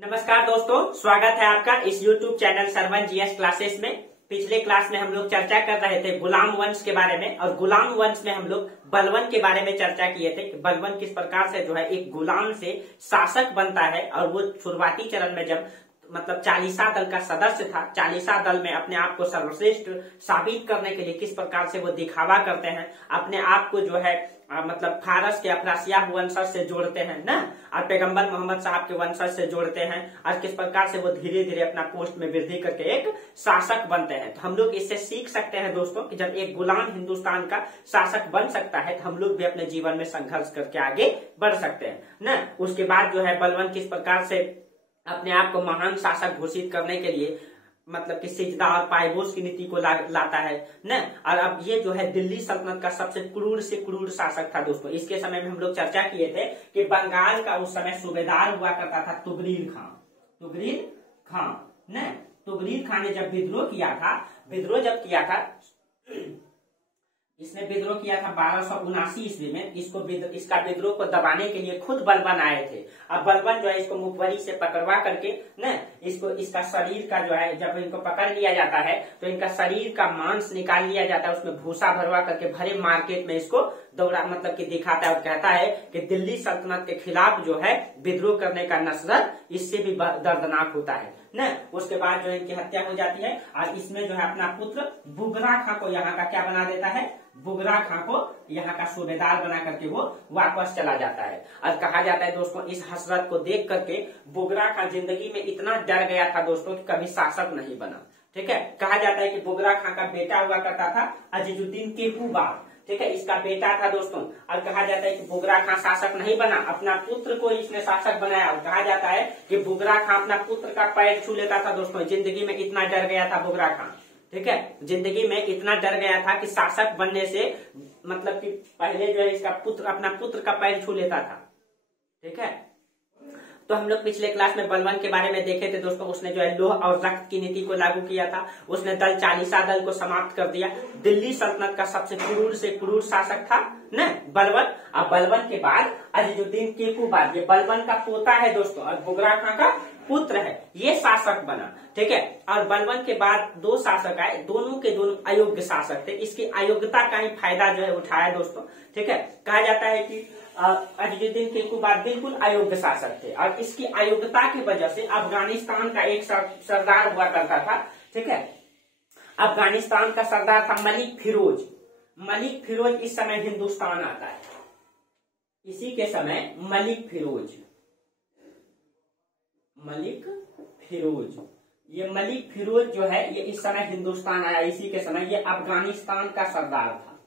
नमस्कार दोस्तों, स्वागत है आपका इस YouTube channel Sarvan GS classes में। पिछले क्लास में हम लोग चर्चा कर रहे थे गुलाम वंश के बारे में, और गुलाम वंश में हम लोग बलवन के बारे में चर्चा किए थे कि बलवन किस प्रकार से जो है एक गुलाम से शासक बनता है। और वो शुरुआती चरण में जब मतलब चालीसा दल का सदस्य था, चालीसा दल में अपने आप को सर्वश्रेष्ठ साबित करने के लिए किस प्रकार से वो दिखावा करते हैं, अपने आप को जो है मतलब फारस के अफरासियाब वंशज से जोड़ते हैं ना, और पैगंबर मोहम्मद साहब के वंशज से जोड़ते हैं, और किस प्रकार से वो धीरे धीरे अपना पोस्ट में वृद्धि करके एक शासक बनते हैं। तो हम लोग इससे सीख सकते हैं दोस्तों कि जब एक गुलाम हिंदुस्तान का शासक बन सकता है तो हम लोग भी अपने जीवन में संघर्ष करके आगे बढ़ सकते हैं ना। उसके बाद जो है बलवन किस प्रकार से अपने आप को महान शासक घोषित करने के लिए मतलब कि सिजदा और पायबोस की नीति को लाता है न। और अब ये जो है दिल्ली सल्तनत का सबसे क्रूर से क्रूर शासक था दोस्तों। इसके समय में हम लोग चर्चा किए थे कि बंगाल का उस समय सूबेदार हुआ करता था तुगरीर खां न। तुगरीर खां ने जब विद्रोह जब किया था इसने विद्रोह किया था 1279 ईस्वी में। इसका विद्रोह को दबाने के लिए खुद बलबन आए थे। अब बलबन जो है इसको मुखबरी से पकड़वा करके न इसका शरीर का जो है जब इनको पकड़ लिया जाता है तो इनका शरीर का मांस निकाल लिया जाता है, उसमें भूसा भरवा करके भरे मार्केट में इसको दौड़ा मतलब कि दिखाता है और कहता है कि दिल्ली सल्तनत के खिलाफ जो है विद्रोह करने का नसरत इससे भी दर्दनाक होता है न। उसके बाद जो इनकी हत्या हो जाती है और इसमें जो है अपना पुत्र बुगरा खां को यहाँ का क्या बना देता है, बुगरा खां को यहाँ का सूबेदार बना करके वो वापस चला जाता है। और कहा जाता है दोस्तों इस हसरत को देख करके बुगरा खां जिंदगी में इतना डर गया था दोस्तों कि कभी शासक नहीं बना। ठीक है, कहा जाता है कि बुगरा खां का बेटा हुआ करता था अजीजुद्दीन केकूबाद। ठीक है, इसका बेटा था दोस्तों। और कहा जाता है कि बुगरा खां शासक नहीं बना, अपना पुत्र को इसने शासक बनाया। और कहा जाता है कि बुगरा खां अपना पुत्र का पैर छू लेता था दोस्तों। जिंदगी में इतना डर गया था बुगरा खां। ठीक है, जिंदगी में इतना डर गया था कि शासक बनने से मतलब कि पहले जो है इसका पुत्र अपना पुत्र का पैर छू लेता था। ठीक है, तो हम लोग पिछले क्लास में बलवन के बारे में देखे थे दोस्तों। उसने जो है लोह और रक्त की नीति को लागू किया था। उसने दल चालीसा दल को समाप्त कर दिया। दिल्ली सल्तनत का सबसे क्रूर से क्रूर शासक था न बलवन। अब बलवन के बाद अजीजुद्दीन केकूबाद, ये बलवन का पोता है दोस्तों और बुगरा खां का पुत्र है, ये शासक बना। ठीक है, और बलवन के बाद दो शासक आए, दोनों के दोनों अयोग्य शासक थे। इसकी अयोग्यता का ही फायदा जो है उठाया दोस्तों। ठीक है, कहा जाता है कि अजीजुद्दीन केकूबाद बिल्कुल अयोग्य शासक थे और इसकी अयोग्यता की वजह से अफगानिस्तान का एक सरदार हुआ करता था। ठीक है, अफगानिस्तान का सरदार था मलिक फिरोज इस समय हिंदुस्तान आता है। इसी के समय मलिक फिरोज, ये मलिक फिरोज जो है ये इस समय हिंदुस्तान आया। इसी के समय ये अफगानिस्तान का सरदार था।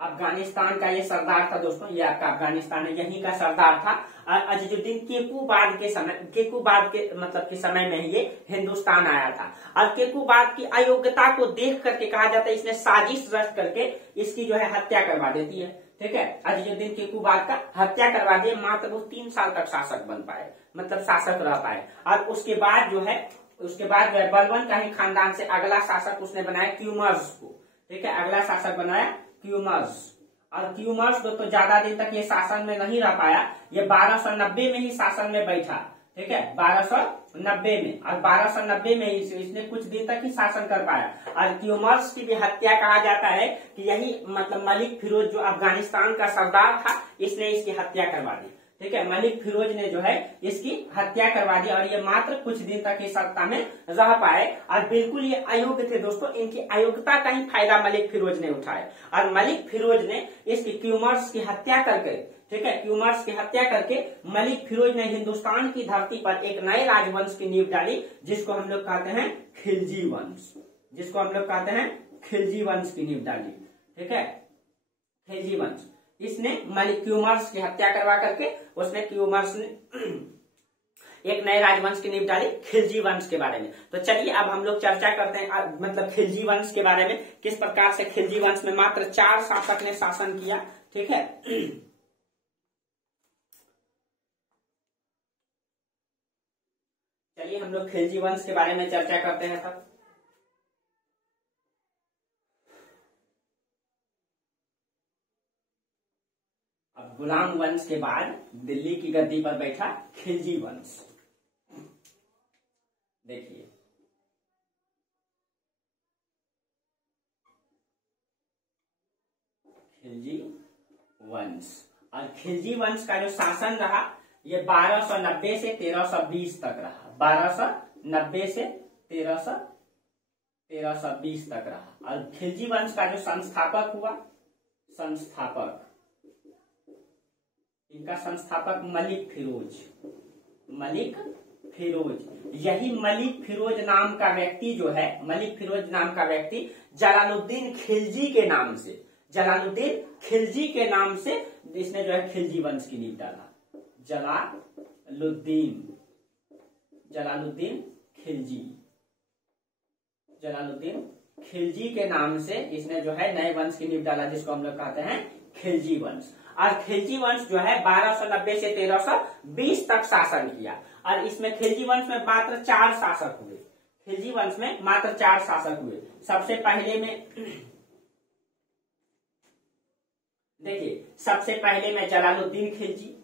अफगानिस्तान का ये सरदार था दोस्तों। ये आपका अफगानिस्तान है, यहीं का सरदार था। और अजीजुद्दीन केकूबाद के मतलब के समय में ये हिंदुस्तान आया था। और केकूबाद की अयोग्यता को देख करके कहा जाता है इसने साजिश रच करके इसकी जो है हत्या करवा देती है। ठीक है, अजीजुद्दीन केकूबाद का हत्या करवा दिए। मात्र वो 3 साल तक शासक बन पाए, मतलब शासक रह पाए। और उसके बाद जो है बलवन का ही खानदान से अगला शासक उसने बनाया क्यूमर्स को। ठीक है, अगला शासक बनाया क्यूमर्स। और क्यूमर्स दोस्तों ज्यादा दिन तक ये शासन में नहीं रह पाया। ये 1290 में ही शासन में बैठा। ठीक है, 1290 में, और 1290 में इसने कुछ दिन तक ही शासन कर पाया। और क्यूमर्स की भी हत्या कहा जाता है कि यही मतलब मलिक फिरोज जो अफगानिस्तान का सरदार था इसने इसकी हत्या करवा दी। ठीक है, मलिक फिरोज ने जो है इसकी हत्या करवा दी और ये मात्र कुछ दिन तक ही सत्ता में रह पाए। और बिल्कुल ये अयोग्य थे दोस्तों। इनकी अयोग्यता का ही फायदा मलिक फिरोज ने उठाया और मलिक फिरोज ने इसकी क्यूमर्स की हत्या करके, ठीक है, क्यूमर्स की हत्या करके मलिक फिरोज ने हिंदुस्तान की धरती पर एक नए राजवंश की नींव डाली जिसको हम लोग कहते हैं खिलजी वंश की नींव डाली। ठीक है, खिलजी वंश। इसने मलिक क्यूमर्स की हत्या करवा करके क्यूमर्स ने एक नए राजवंश की नींव डाली खिलजी वंश के बारे में। तो चलिए अब हम लोग चर्चा करते हैं मतलब खिलजी वंश के बारे में, किस प्रकार से खिलजी वंश में मात्र 4 शासक ने शासन किया। ठीक है, चलिए हम लोग खिलजी वंश के बारे में चर्चा करते हैं। तब गुलाम वंश के बाद दिल्ली की गद्दी पर बैठा खिलजी वंश। देखिए खिलजी वंश, और खिलजी वंश का जो शासन रहा ये 1290 से 1320 तक रहा। 1290 से 1320 तक रहा। और खिलजी वंश का जो संस्थापक हुआ, इनका संस्थापक मलिक फिरोज। यही मलिक फिरोज नाम का व्यक्ति जो है, मलिक फिरोज नाम का व्यक्ति जलालुद्दीन खिलजी के नाम से इसने जो है खिलजी वंश की नींव डाला। जलालुद्दीन खिलजी के नाम से इसने जो है नए वंश की नींव डाला, जिसको हम लोग कहते हैं खिलजी वंश। और खिलजी वंश जो है 1290 से 1320 तक शासन किया। और इसमें खिलजी वंश में मात्र 4 शासक हुए। सबसे पहले में देखिए, सबसे पहले में जलालुद्दीन खिलजी।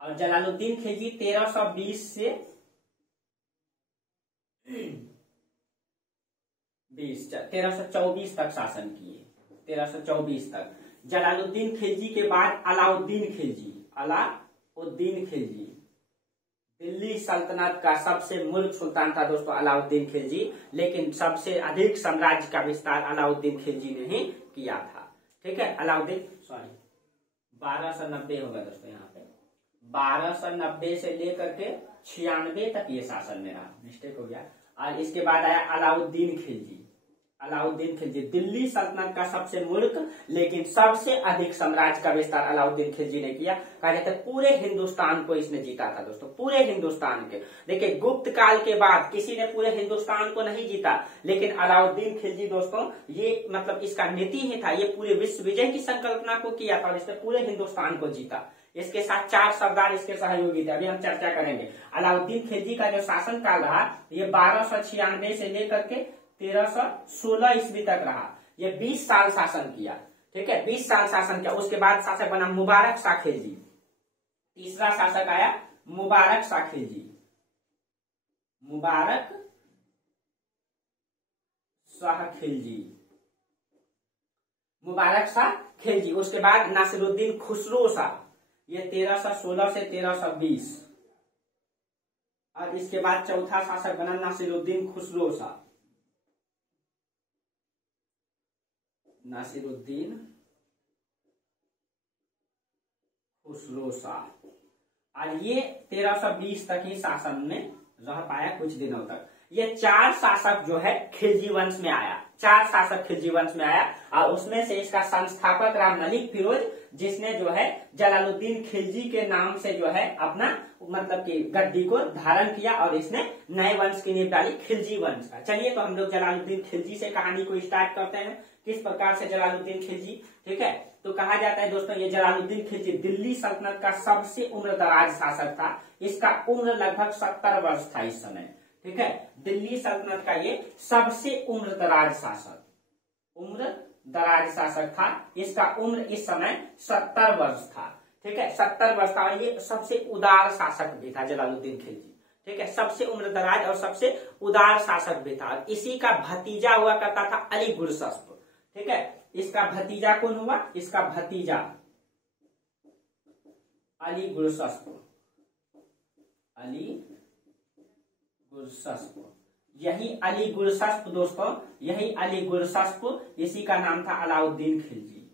और जलालुद्दीन खिलजी 1320 से 1324 तक शासन किए। 1324 तक। जलालुद्दीन खिलजी के बाद अलाउद्दीन खिलजी दिल्ली सल्तनत का सबसे मुल्क सुल्तान था दोस्तों अलाउद्दीन खिलजी, लेकिन सबसे अधिक साम्राज्य का विस्तार अलाउद्दीन खिलजी ने ही किया था। ठीक है, 1290 होगा दोस्तों, यहाँ पे 1290 से लेकर के 96 तक ये शासन में रहा, मिस्टेक हो गया। और इसके बाद आया अलाउद्दीन खिलजी दिल्ली सल्तनत का सबसे मुल्क लेकिन सबसे अधिक साम्राज्य का विस्तार अलाउद्दीन खिलजी ने किया। कहा जाता है पूरे हिंदुस्तान को इसने जीता था दोस्तों, पूरे हिंदुस्तान के। देखिए गुप्त काल के बाद किसी ने पूरे हिंदुस्तान को नहीं जीता, लेकिन अलाउद्दीन खिलजी दोस्तों ये मतलब इसका नीति ही था, ये पूरे विश्व विजय की संकल्पना को किया था और इसने पूरे हिंदुस्तान को जीता। इसके साथ 4 सरदार इसके सहयोगी थे, अभी हम चर्चा करेंगे। अलाउद्दीन खिलजी का जो शासन काल रहा ये 1296 से लेकर के 1316 ईस्वी तक रहा। ये 20 साल शासन किया। ठीक है, 20 साल शासन किया। उसके बाद शासक बना मुबारक शाह खिलजी। तीसरा शासक आया मुबारक शाह खिलजी। उसके बाद नासिरुद्दीन खुसरो शाह, ये 1316 से 1320। और इसके बाद चौथा शासक बना नासिरुद्दीन खुसरो शाह। और ये 1320 तक ही शासन में रह पाया कुछ दिनों तक। ये 4 शासक जो है खिलजी वंश में आया, 4 शासक खिलजी वंश में आया। और उसमें से इसका संस्थापक रहा मलिक फिरोज, जिसने जो है जलालुद्दीन खिलजी के नाम से जो है अपना मतलब कि गद्दी को धारण किया और इसने नए वंश की नींव डाली खिलजी वंश का। चलिए तो हम लोग जलालुद्दीन खिलजी से कहानी को स्टार्ट करते हैं, किस प्रकार से जलालुद्दीन खिलजी। ठीक है, तो कहा जाता है दोस्तों ये जलालुद्दीन खिलजी दिल्ली सल्तनत का सबसे उम्रदराज शासक था। इसका उम्र लगभग 70 वर्ष था इस समय। ठीक है, दिल्ली सल्तनत का ये सबसे उम्रदराज शासक था। इसका उम्र इस समय 70 वर्ष था। ठीक है, 70 वर्ष था। और ये सबसे उदार शासक भी था जलालुद्दीन खिलजी। ठीक है, सबसे उम्रदराज और सबसे उदार शासक भी था। इसी का भतीजा हुआ करता था अली गुरशस्प। ठीक है, इसका भतीजा कौन हुआ? इसका भतीजा अली गुरशस्प। यही अली गुरशस्प दोस्तों, यही अली गुरशस्प, इसी का नाम था अलाउद्दीन खिलजी।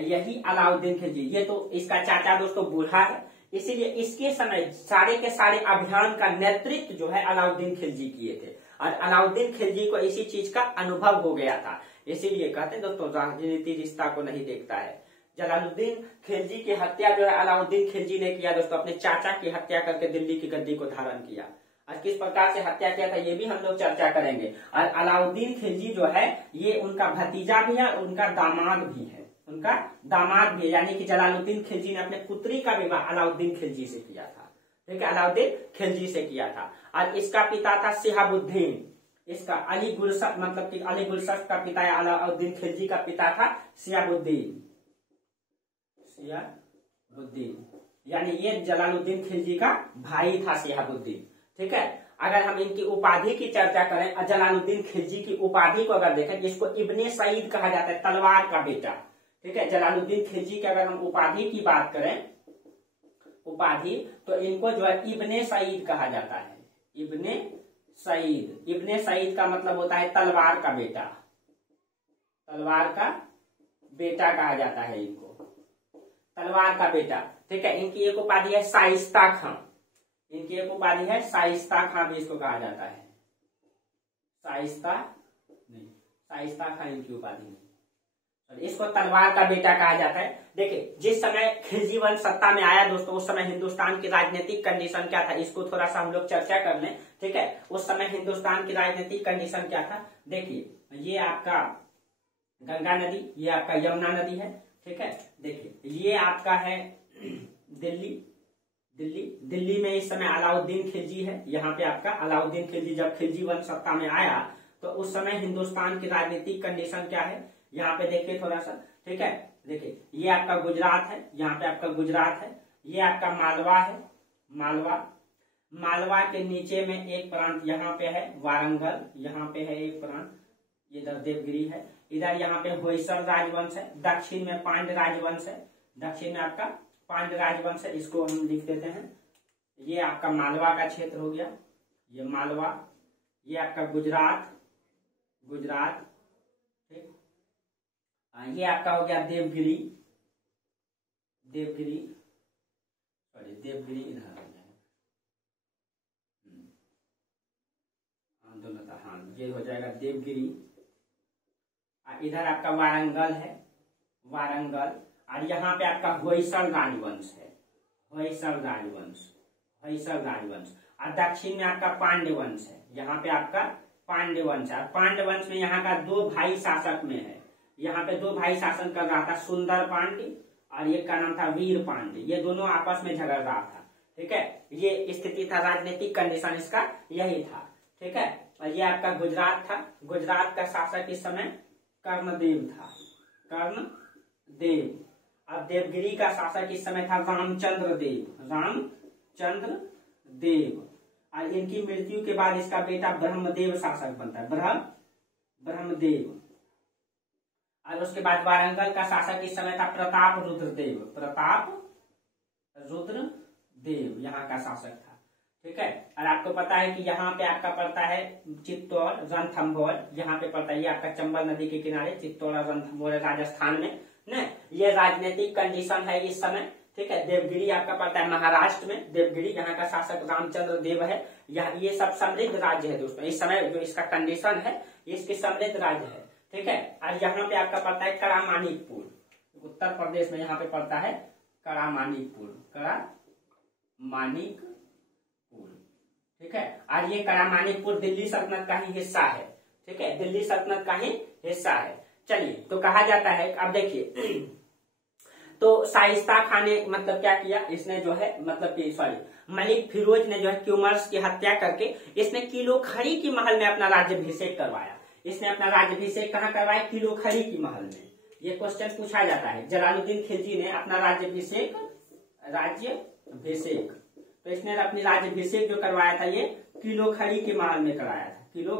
यही अलाउद्दीन खिलजी, ये तो इसका चाचा दोस्तों बूढ़ा है, इसीलिए इसके समय सारे के सारे अभियान का नेतृत्व जो है अलाउद्दीन खिलजी किए थे। और अलाउद्दीन खिलजी को इसी चीज का अनुभव हो गया था, इसीलिए कहते हैं दोस्तों राजनीति रिश्ता को नहीं देखता है। जलालुद्दीन खिलजी की हत्या जो है अलाउद्दीन खिलजी ने किया दोस्तों, अपने चाचा की हत्या करके दिल्ली की गद्दी को धारण किया। और किस प्रकार से हत्या किया था ये भी हम लोग चर्चा करेंगे। और अलाउद्दीन खिलजी जो है ये उनका भतीजा भी है और उनका दामाद भी है। उनका दामाद भी है, यानी कि जलालुद्दीन खिलजी ने अपने पुत्री का विवाह अलाउद्दीन खिलजी से किया था। ठीक है, अलाउद्दीन खिलजी से किया था। और इसका पिता था शिहाबुद्दीन, इसका अली गुलशत मतलब कि अली गुलशत का पिता है, अलाउद्दीन खिलजी का पिता था शिहाबुद्दीन, यानी ये जलालुद्दीन खिलजी का भाई था शिहाबुद्दीन। ठीक है, अगर हम इनकी उपाधि की चर्चा करें, जलालुद्दीन खिलजी की उपाधि को अगर देखें, इसको इब्ने सईद कहा जाता है, तलवार का बेटा। ठीक है, जलालुद्दीन खिलजी की अगर हम उपाधि की बात करें, उपाधि, तो इनको जो है इब्ने सईद कहा जाता है, इब्ने सईद। इब्ने सईद का मतलब होता है तलवार का बेटा, तलवार का बेटा कहा जाता है इनको, तलवार का बेटा। ठीक है, इनकी एक उपाधि है शाइस्ता खां, इनकी एक उपाधि है शाइस्ता खां भी इसको कहा जाता है, शाइस्ता नहीं, शाइस्ता खां इनकी उपाधि नहीं, इसको तलवार का बेटा कहा जाता है। देखिए, जिस समय खिलजी वंश सत्ता में आया दोस्तों, उस समय हिंदुस्तान की राजनीतिक कंडीशन क्या था, इसको थोड़ा सा हम लोग चर्चा कर लें। ठीक है, उस समय हिंदुस्तान की राजनीतिक कंडीशन क्या था। देखिए, ये आपका गंगा नदी, ये आपका यमुना नदी है। ठीक है, देखिए ये आपका है दिल्ली, दिल्ली में इस समय अलाउद्दीन खिलजी है। यहाँ पे आपका अलाउद्दीन खिलजी, जब खिलजी वंश सत्ता में आया तो उस समय हिंदुस्तान की राजनीतिक कंडीशन क्या है, यहाँ पे देखिए थोड़ा सा। ठीक है, देखिए ये आपका गुजरात है, यहाँ पे आपका गुजरात है, ये आपका मालवा है, मालवा के नीचे में एक प्रांत यहाँ पे है वारंगल, यहाँ पे है एक प्रांत, इधर देवगिरी है, इधर यहाँ पे होयसल राजवंश है, दक्षिण में पांड्य राजवंश है, दक्षिण में आपका पांड्य राजवंश है, इसको हम लिख देते हैं। ये आपका मालवा का क्षेत्र हो गया, ये मालवा, ये आपका गुजरात, ठीक, ये आपका हो गया देवगिरी, देवगिरी इधर हो गया, हाँ ये हो जाएगा देवगिरी। इधर आपका वारंगल है, वारंगल, और यहाँ पे आपका होयसल राजवंश है, होयसल राजवंश, और दक्षिण में आपका पांड्य वंश है, यहाँ पे आपका पांड्य वंश है। पांड्य वंश में यहाँ का दो भाई शासक में है, यहाँ पे दो भाई शासन कर रहा था, सुंदर पांड्य और एक का नाम था वीर पांड्य, ये दोनों आपस में झगड़ रहा था। ठीक है, ये स्थिति था, राजनीतिक कंडीशन इसका यही था। ठीक है, और ये आपका गुजरात था, गुजरात का शासक इस समय कर्णदेव था, कर्णदेव। अब देवगिरी का शासक इस समय था रामचंद्र देव, और इनकी मृत्यु के बाद इसका बेटा ब्रह्मदेव शासक बनता है, ब्रह्मदेव। और उसके बाद वारंगल का शासक इस समय था प्रताप रुद्रदेव, यहाँ का शासक था। ठीक है, और आपको पता है कि यहाँ पे आपका पड़ता है चित्तौड़, रणथंभौर, यहाँ पे पड़ता है, ये आपका चंबल नदी के किनारे चित्तौड़ और रणथंभौर राजस्थान में न, ये राजनीतिक कंडीशन है इस समय। ठीक है, देवगिरी आपका पड़ता है महाराष्ट्र में, देवगिरी, यहाँ का शासक रामचंद्र देव है। ये सब समृद्ध राज्य है दोस्तों, इस समय जो इसका कंडीशन है इसकी समृद्ध राज्य है। ठीक है, और यहाँ पे आपका पड़ता है करामानिकपुर, उत्तर प्रदेश में यहाँ पे पड़ता है करामानिकपुर। ठीक है, और ये करामानिकपुर दिल्ली सल्तनत का ही हिस्सा है। ठीक है, दिल्ली सल्तनत का ही हिस्सा है। चलिए, तो कहा जाता है, अब देखिए, तो शाइस्ता खान ने मतलब क्या किया, इसने जो है मतलब कि मलिक फिरोज ने जो है क्यूमर्स की हत्या करके इसने किलो खड़ी की महल में अपना राज्याभिषेक करवाया। इसने अपना राज्याभिषेक कहाँ करवाया, किलो खड़ी की महल में। ये क्वेश्चन पूछा जाता है, जलालुद्दीन खिलजी ने अपना राज्याभिषेक, तो इसने अपनी राज्याभिषेक जो करवाया था ये किलो खड़ी के महल में करवाया था, किलो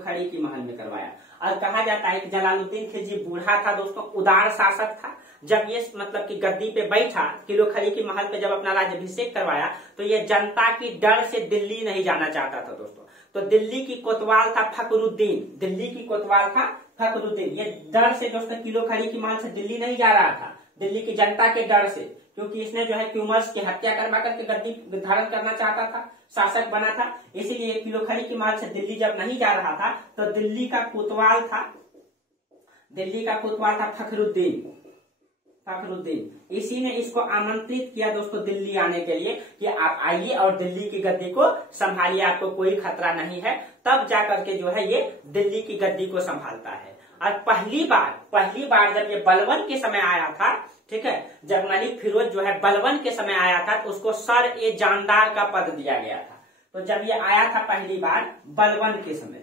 खड़ी की महल में करवाया। और कहा जाता है कि जलालुद्दीन खिलजी बूढ़ा था दोस्तों, उदार शासक था। जब ये मतलब कि गद्दी पे बैठा, किलो खड़ी की महल पे जब अपना राज्याभिषेक करवाया, तो ये जनता की डर से दिल्ली नहीं जाना चाहता था दोस्तों। तो दिल्ली की कोतवाल था फखरुद्दीन, ये डर से दोस्तों किलो खड़ी की महल से दिल्ली नहीं जा रहा था, दिल्ली की जनता के डर से, क्योंकि इसने जो है क्यूमर्स की हत्या करवा करके गद्दी धारण करना चाहता था, शासक बना था। इसीलिए किलो खड़ी की महल से दिल्ली जब नहीं जा रहा था, तो दिल्ली का कोतवाल था फखरुद्दीन। इसी ने इसको आमंत्रित किया दोस्तों दिल्ली आने के लिए कि आप आइए और दिल्ली की गद्दी को संभालिए, आपको कोई खतरा नहीं है। तब जाकर के जो है ये दिल्ली की गद्दी को संभालता है। और पहली बार जब ये बलबन के समय आया था, ठीक है, जब मलिक फिरोज जो है बलबन के समय आया था तो उसको सर ए जानदार का पद दिया गया था। तो जब ये आया था पहली बार बलबन के समय,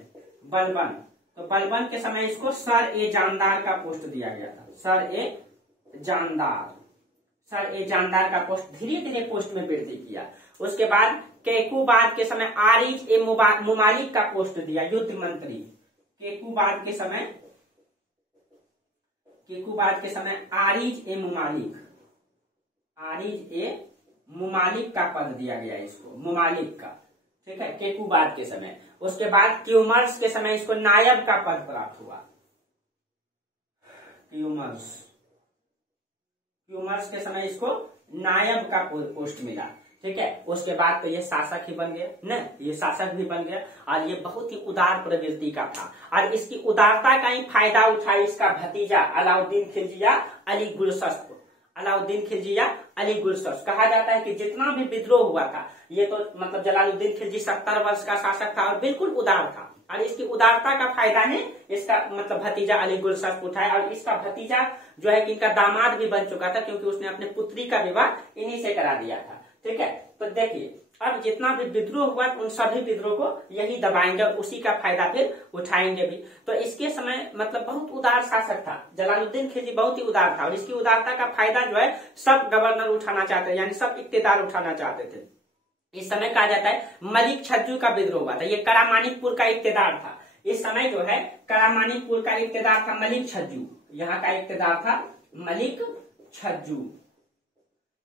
तो बलबन के समय इसको सर ए जानदार का पोस्ट दिया गया था। सर ए जानदार का पोस्ट धीरे धीरे पोस्ट में वृद्धि किया। उसके बाद केकूबाद के समय आरिज ए मुमालिक का पोस्ट दिया, युद्ध मंत्री। केकूबाद के समय आरिज ए मुमालिक का पद दिया गया इसको, मुमालिक का, ठीक है, केकूबाद के समय। उसके बाद क्यूमर्स के समय इसको नायब का पद प्राप्त हुआ। क्यूमर्स के समय इसको नायब का पोस्ट मिला, ठीक है। उसके बाद तो ये शासक ही बन गया न, ये शासक भी बन गया और ये बहुत ही उदार प्रवृत्ति का था और इसकी उदारता का ही फायदा उठाया इसका भतीजा अलाउद्दीन खिलजिया अली गुलशस्प। कहा जाता है कि जितना भी विद्रोह हुआ था, ये तो मतलब जलालुद्दीन खिलजी 70 वर्ष का शासक था और बिल्कुल उदार था और इसकी उदारता का फायदा है इसका मतलब भतीजा अली गुलशस्प उठाया। और इसका भतीजा जो है कि इनका दामाद भी बन चुका था क्योंकि उसने अपने पुत्री का विवाह इन्हीं से करा दिया था, ठीक है। तो देखिए अब जितना भी विद्रोह हुआ उन सभी विद्रोह को यही दबाएंगे और उसी का फायदा फिर उठाएंगे भी। तो इसके समय मतलब बहुत उदार शासक था जलालुद्दीन खिलजी, बहुत ही उदार था और इसकी उदारता का फायदा जो है सब गवर्नर उठाना चाहते थे, यानी सब इक्तेदार उठाना चाहते थे। इस समय कहा जाता है मलिक छज्जू का विद्रोह हुआ था, ये करामानिकपुर का इक्तेदार था। इस समय जो है करामानिकपुर का इक्तेदार था मलिक छज्जू, यहाँ का इक्तेदार था मलिक छज्जू,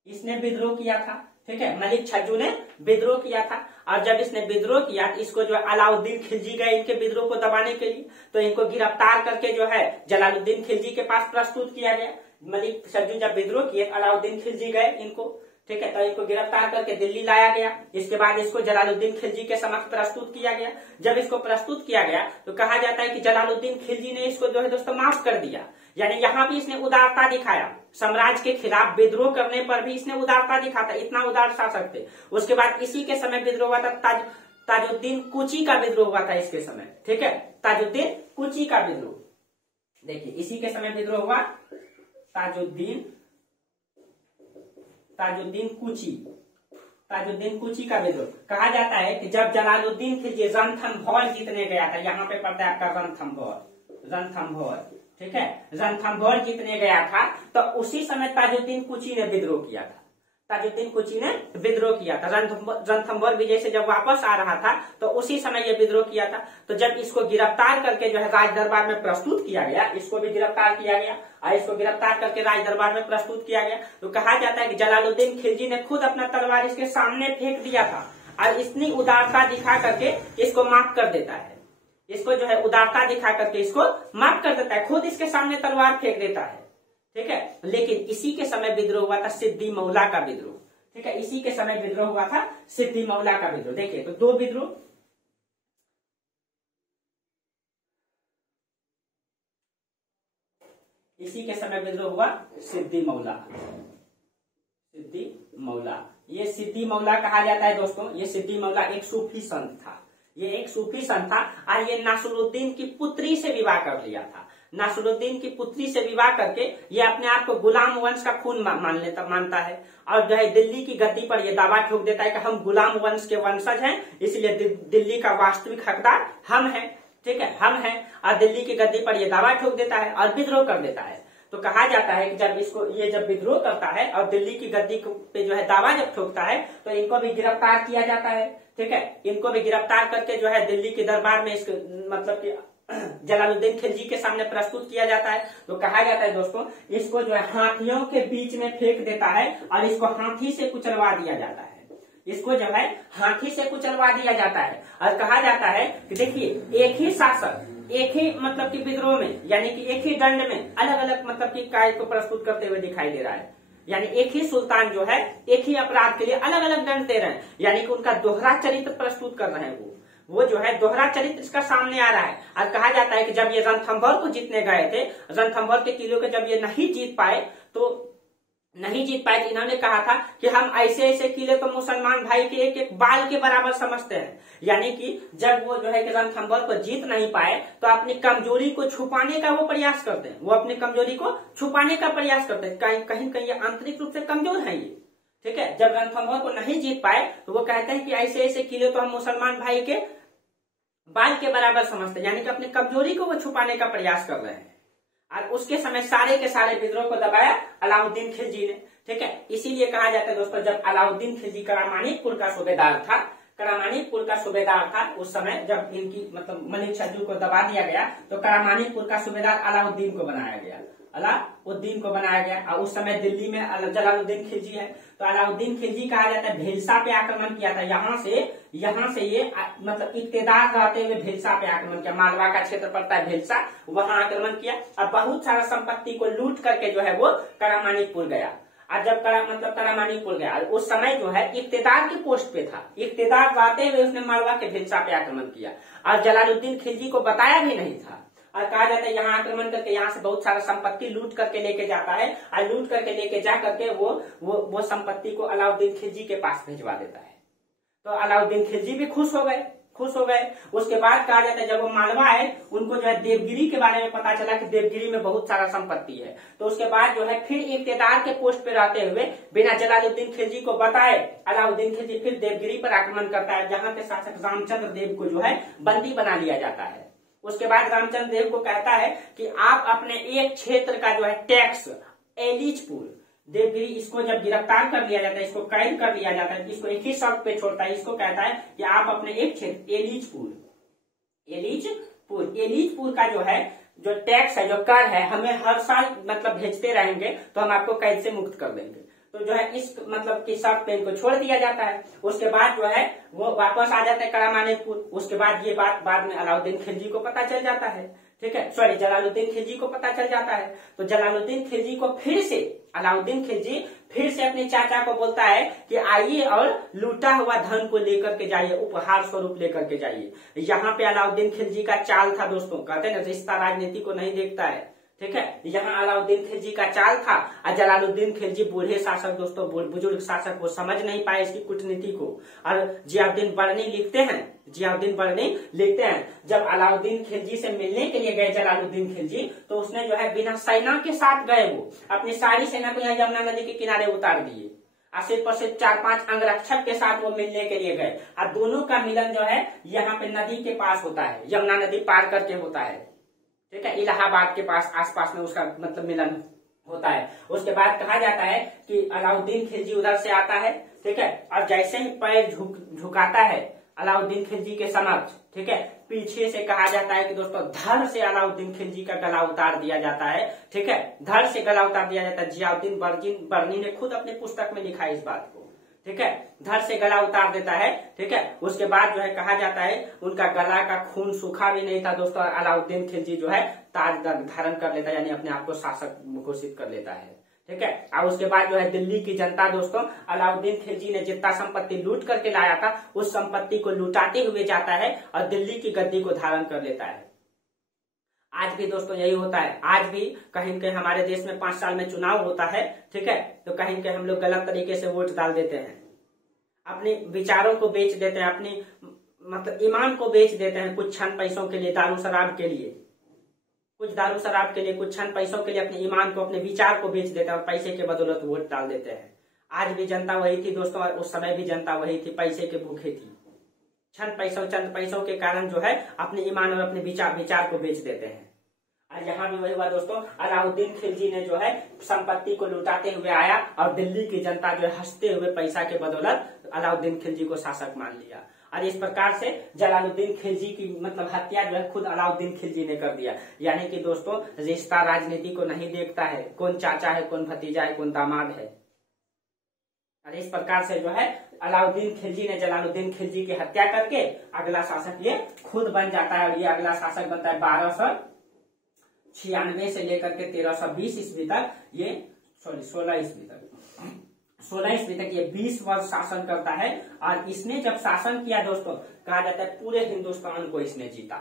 इसने विद्रोह किया था, ठीक है। मलिक छज्जू ने विद्रोह किया था और जब इसने विद्रोह किया इसको जो अलाउद्दीन खिलजी गए इनके विद्रोह को दबाने के लिए, तो इनको गिरफ्तार करके जो है जलालुद्दीन खिलजी के पास प्रस्तुत किया गया। मलिक छज्जू जब विद्रोह किए अलाउद्दीन खिलजी गए इनको, ठीक है, तो इनको गिरफ्तार करके दिल्ली लाया गया। इसके बाद इसको जलालुद्दीन खिलजी के समक्ष प्रस्तुत किया गया। जब इसको प्रस्तुत किया गया तो कहा जाता है कि जलालुद्दीन खिलजी ने इसको जो है दोस्तों माफ कर दिया, यानी यहाँ भी इसने उदारता दिखाया, साम्राज्य के खिलाफ विद्रोह करने पर भी इसने उदारता दिखाता, इतना उदार शासक थे। उसके बाद इसी के समय विद्रोह हुआ था ताजुद्दीन कुची का विद्रोह हुआ था इसके समय, ठीक है, ताजुद्दीन कुची का विद्रोह। देखिए इसी के समय विद्रोह हुआ ताजुद्दीन कुची का विद्रोह। कहा जाता है कि जब जलालुद्दीन खिलजी रणथंभौर जीतने गया था, यहाँ पे पड़ता है आपका रणथंभौर, ठीक है, रणथंभौर जीतने गया था तो उसी समय ताजुद्दीन कुची ने विद्रोह किया था। रणथंभौर विजय से जब वापस आ रहा था तो उसी समय ये विद्रोह किया था। तो जब इसको गिरफ्तार करके जो है राज दरबार में प्रस्तुत किया गया, इसको भी गिरफ्तार किया गया और इसको गिरफ्तार करके राज दरबार में प्रस्तुत किया गया, तो कहा जाता है कि जलालुद्दीन खिलजी ने खुद अपना तलवार इसके सामने फेंक दिया था और इतनी उदारता दिखा करके इसको माफ कर देता है, इसको जो है उदारता दिखा करके इसको माफ कर देता है, खुद इसके सामने तलवार फेंक देता है, ठीक है। लेकिन इसी के समय विद्रोह हुआ था सिद्दी मौला का विद्रोह, ठीक है, इसी के समय विद्रोह हुआ था सिद्दी मौला का विद्रोह। देखिए तो दो विद्रोह, इसी के समय विद्रोह हुआ सिद्दी मौला। ये सिद्दी मौला कहा जाता है दोस्तों, ये सिद्दी मौला एक सूफी संत था, ये एक सूफी संत था और ये नासरुद्दीन की पुत्री से विवाह कर लिया था। नासरुद्दीन की पुत्री से विवाह करके ये अपने आप को गुलाम वंश का खून मानता है और जो है दिल्ली की गद्दी पर ये दावा ठोक देता है कि हम गुलाम वंश के वंशज हैं, इसलिए दिल्ली का वास्तविक हकदार हम हैं, ठीक है, हम हैं। और दिल्ली की गद्दी पर ये दावा ठोक देता है और विद्रोह कर देता है। तो कहा जाता है कि जब विद्रोह करता है और दिल्ली की गद्दी पे जो है दावा जब ठोकता है तो इनको भी गिरफ्तार किया जाता है, ठीक है, इनको भी गिरफ्तार करके जो है दिल्ली के दरबार में इसको मतलब कि जलालुद्दीन खिलजी के सामने प्रस्तुत किया जाता है। तो कहा जाता है दोस्तों इसको जो है हाथियों के बीच में फेंक देता है और इसको हाथी से कुचलवा दिया जाता है, इसको जो है हाथी से कुचलवा दिया जाता है। और कहा जाता है कि देखिए एक ही शासक एक ही मतलब कि विद्रोह में, यानी कि एक ही दंड में अलग अलग मतलब कि कार्य को प्रस्तुत करते हुए दिखाई दे रहा है, यानी एक ही सुल्तान जो है एक ही अपराध के लिए अलग अलग दंड दे रहे हैं, यानी कि उनका दोहरा चरित्र प्रस्तुत कर रहे हैं, वो जो है दोहरा चरित्र इसका सामने आ रहा है। और कहा जाता है कि जब ये रणथंभौर को जीतने गए थे, रणथंभौर के किले को जब ये नहीं जीत पाए तो नहीं जीत पाए। इन्होंने कहा था कि हम ऐसे ऐसे किले तो मुसलमान भाई के एक एक बाल के बराबर समझते हैं। यानी कि जब वो जो है कि रणथंभौर को जीत नहीं पाए तो अपनी कमजोरी को छुपाने का वो प्रयास करते हैं, वो अपनी कमजोरी को छुपाने का प्रयास करते हैं। कहीं कहीं ये आंतरिक रूप से कमजोर है ये, ठीक है। जब रणथंभौर को नहीं जीत पाए तो वो कहते हैं कि ऐसे ऐसे किले तो हम मुसलमान भाई के बाल के बराबर समझते हैं, यानी कि अपनी कमजोरी को वो छुपाने का प्रयास कर रहे हैं। और उसके समय सारे के सारे विद्रोह को दबाया अलाउद्दीन खिलजी ने, ठीक है। इसीलिए कहा जाता है दोस्तों, जब अलाउद्दीन खिलजी करामानिकपुर का सूबेदार था, करामानिकपुर का सूबेदार था उस समय जब इनकी मतलब मलिक सज्जू को दबा दिया गया तो करामानिकपुर का सूबेदार अलाउद्दीन को बनाया गया, अलाउद्दीन को बनाया गया। और उस समय दिल्ली में जलालुद्दीन खिलजी है, तो अलाउद्दीन खिलजी कहा जाता है भेलसा पे आक्रमण किया था। यहाँ से ये मतलब इक्तेदार रहते हुए भेलसा पे आक्रमण किया। मालवा का क्षेत्र पड़ता है भेलसा, वहां आक्रमण किया और बहुत सारा संपत्ति को लूट करके जो है वो करामानिकपुर गया। और जब करामानिकपुर गया उस समय जो है इक्तेदार की पोस्ट पे था, इक्तेदार रहते हुए उसने मालवा के भेलसा पे आक्रमण किया और जलालुद्दीन खिलजी को बताया भी नहीं था। और कहा जाता है यहाँ आक्रमण करके यहाँ से बहुत सारा संपत्ति लूट करके लेके जाता है और लूट करके लेके जा करके वो संपत्ति को अलाउद्दीन खिलजी के पास भिजवा देता है। तो अलाउद्दीन खिलजी भी खुश हो गए। उसके बाद कहा जाता है जब वो मालवा आए उनको जो है देवगिरी के बारे में पता चला कि देवगिरी में बहुत सारा संपत्ति है। तो उसके बाद जो है फिर इक्तेदार के पोस्ट पे रहते हुए बिना जलालुद्दीन खिलजी को बताए अलाउद्दीन खिलजी फिर देवगिरी पर आक्रमण करता है, जहां के शासक रामचंद्र देव को जो है बंदी बना लिया जाता है। उसके बाद रामचंद्र देव को कहता है कि आप अपने एक क्षेत्र का जो है टैक्स एलिचपुर देवगिरी, इसको जब गिरफ्तार कर लिया जाता है, इसको कैद कर लिया जाता है, इसको एक ही शर्त पे छोड़ता है, इसको कहता है कि आप अपने एक क्षेत्र एलिचपुर का जो है जो टैक्स है, जो कर है, हमें हर साल मतलब भेजते रहेंगे तो हम आपको कैद से मुक्त कर देंगे। तो जो है इस मतलब की शर्त पे इनको छोड़ दिया जाता है। उसके बाद जो है वो वापस आ जाते हैं करामानिकपुर। उसके बाद ये बात बाद में अलाउद्दीन खिलजी को पता चल जाता है, ठीक है, सॉरी जलालुद्दीन खिलजी को पता चल जाता है। तो जलालुद्दीन खिलजी को अलाउद्दीन खिलजी फिर से अपने चाचा को बोलता है कि आइए और लूटा हुआ धन को लेकर के जाइए, उपहार स्वरूप लेकर के जाइए। यहाँ पे अलाउद्दीन खिलजी का चाल था दोस्तों, कहते हैं ना रिश्ता राजनीति को नहीं देखता है, ठीक है। यहाँ अलाउद्दीन खिलजी का चाल था और जलालुद्दीन खिलजी बूढ़े शासक दोस्तों, बुजुर्ग शासक, वो समझ नहीं पाए इसकी कूटनीति को। और जियाउद्दीन बर्नी लिखते हैं जब अलाउद्दीन खिलजी से मिलने के लिए गए जलालुद्दीन खिलजी, तो उसने जो है बिना सेना के साथ गए, वो अपनी सारी सेना को यहाँ यमुना नदी के किनारे उतार दिए और सिर्फ और सिर्फ 4-5 अंगरक्षक के साथ वो मिलने के लिए गए। और दोनों का मिलन जो है यहाँ पे नदी के पास होता है, यमुना नदी पार करके होता है, ठीक है, इलाहाबाद के पास आसपास में उसका मतलब मिलन होता है। उसके बाद कहा जाता है कि अलाउद्दीन खिलजी उधर से आता है, ठीक है, और जैसे ही पैर झुकाता है अलाउद्दीन खिलजी के समक्ष, ठीक है, पीछे से कहा जाता है कि दोस्तों धड़ से अलाउद्दीन खिलजी का गला उतार दिया जाता है, ठीक है, धड़ से गला उतार दिया जाता है। जियाउद्दीन बर्नी ने खुद अपनी पुस्तक में लिखा है इस बात को, ठीक है, धड़ से गला उतार देता है, ठीक है। उसके बाद जो है कहा जाता है उनका गला का खून सूखा भी नहीं था दोस्तों, अलाउद्दीन खिलजी जो है ताज धारण कर लेता है, यानी अपने आप को शासक घोषित कर लेता है, ठीक है। और उसके बाद जो है दिल्ली की जनता दोस्तों अलाउद्दीन खिलजी ने जितना संपत्ति लूट करके लाया था उस संपत्ति को लुटाते हुए जाता है और दिल्ली की गद्दी को धारण कर लेता है। आज भी दोस्तों यही होता है, आज भी कहीं कहीं हमारे देश में 5 साल में चुनाव होता है, ठीक है, तो कहीं कहीं हम लोग गलत तरीके से वोट डाल देते हैं, अपने विचारों को बेच देते हैं, अपनी मतलब ईमान को बेच देते हैं कुछ क्षण पैसों के लिए, दारू शराब के लिए, कुछ क्षण पैसों के लिए अपने ईमान को, अपने विचार को बेच देते हैं और पैसे के बदौलत वोट डाल देते हैं। आज भी जनता वही थी दोस्तों, उस समय भी जनता वही थी, पैसे के भूखे थी, चंद पैसों के कारण जो है अपने ईमान और अपने विचार को बेच देते हैं। और यहाँ भी वही हुआ दोस्तों, अलाउद्दीन खिलजी ने जो है संपत्ति को लुटाते हुए आया और दिल्ली की जनता जो है हंसते हुए पैसा के बदौलत अलाउद्दीन खिलजी को शासक मान लिया। और इस प्रकार से जलालुद्दीन खिलजी की मतलब हत्या जो है खुद अलाउद्दीन खिलजी ने कर दिया। यानी कि दोस्तों रिश्ता राजनीति को नहीं देखता है, कौन चाचा है, कौन भतीजा है, कौन दामाद है। और इस प्रकार से जो है अलाउद्दीन खिलजी ने जलालुद्दीन खिलजी की हत्या करके अगला शासक ये खुद बन जाता है। और ये अगला शासक बनता है 1296 से लेकर के 1320 ईस्वी तक, ये 16 ईस्वी तक ये 20 वर्ष शासन करता है। और इसने जब शासन किया दोस्तों, कहा जाता है पूरे हिंदुस्तान को इसने जीता।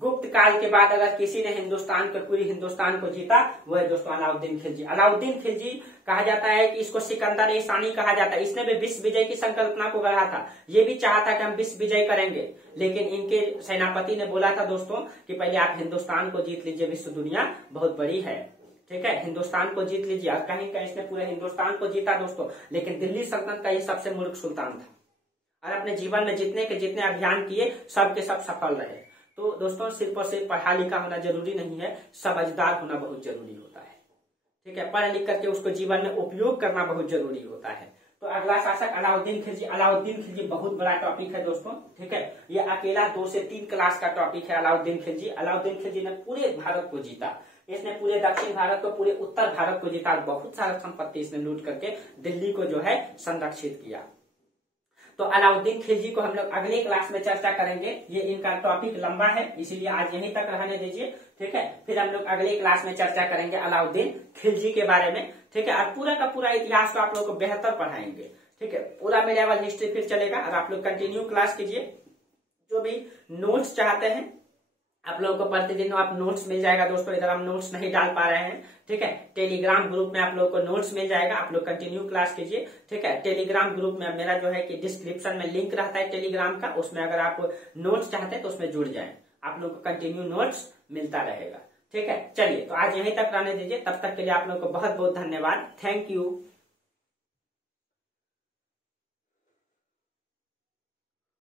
गुप्त काल के बाद अगर किसी ने हिंदुस्तान को, पूरी हिंदुस्तान को जीता, वो है दोस्तों अलाउद्दीन खिलजी। अलाउद्दीन खिलजी कहा जाता है कि इसको सिकंदर-ए-शानी कहा जाता है। इसने भी विश्व विजय की संकल्पना को गढ़ा था। ये भी चाहा था कि हम विश्व विजय करेंगे, लेकिन इनके सेनापति ने बोला था दोस्तों कि पहले आप हिंदुस्तान को जीत लीजिए, विश्व दुनिया बहुत बड़ी है, ठीक है, हिंदुस्तान को जीत लीजिए। और कहीं कहीं इसने पूरे हिंदुस्तान को जीता दोस्तों, लेकिन दिल्ली सल्तनत का ये सबसे मूर्ख सुल्तान था और अपने जीवन में जितने के जितने अभियान किए सब के सब सफल रहे। तो दोस्तों सिर्फ और सिर्फ पढ़ा लिखा होना जरूरी नहीं है, समझदार होना बहुत जरूरी होता है, ठीक है। पढ़ लिख करके उसको जीवन में उपयोग करना बहुत जरूरी होता है। तो अगला शासक अलाउद्दीन खिलजी। अलाउद्दीन खिलजी बहुत बड़ा टॉपिक है दोस्तों, ठीक है, ये अकेला 2 से 3 क्लास का टॉपिक है अलाउद्दीन खिलजी। अलाउद्दीन खिलजी ने पूरे भारत को जीता। इसने पूरे दक्षिण भारत को, पूरे उत्तर भारत को जीता। बहुत सारा संपत्ति इसने लूट करके दिल्ली को जो है संरक्षित किया। तो अलाउद्दीन खिलजी को हम लोग अगले क्लास में चर्चा करेंगे। ये इनका टॉपिक लंबा है, इसीलिए आज यहीं तक रहने दीजिए, ठीक है। फिर हम लोग अगले क्लास में चर्चा करेंगे अलाउद्दीन खिलजी के बारे में, ठीक है। और पूरा का पूरा इतिहास को आप लोग को बेहतर पढ़ाएंगे, ठीक है। पूरा मिडिवल हिस्ट्री फिर चलेगा और आप लोग कंटिन्यू क्लास कीजिए। जो भी नोट्स चाहते हैं आप लोगों को प्रतिदिन आप नोट्स मिल जाएगा दोस्तों। इधर हम नोट्स नहीं डाल पा रहे हैं, ठीक है। टेलीग्राम ग्रुप में आप लोगों को नोट्स मिल जाएगा, आप लोग कंटिन्यू क्लास कीजिए, ठीक है। टेलीग्राम ग्रुप में मेरा जो है कि डिस्क्रिप्शन में लिंक रहता है टेलीग्राम का, उसमें अगर आप नोट्स चाहते हैं तो उसमें जुड़ जाए, आप लोग को कंटिन्यू नोट्स मिलता रहेगा, ठीक है। चलिए तो आज यहीं तक रहने दीजिए, तब तक के लिए आप लोग को बहुत बहुत धन्यवाद। Thank you.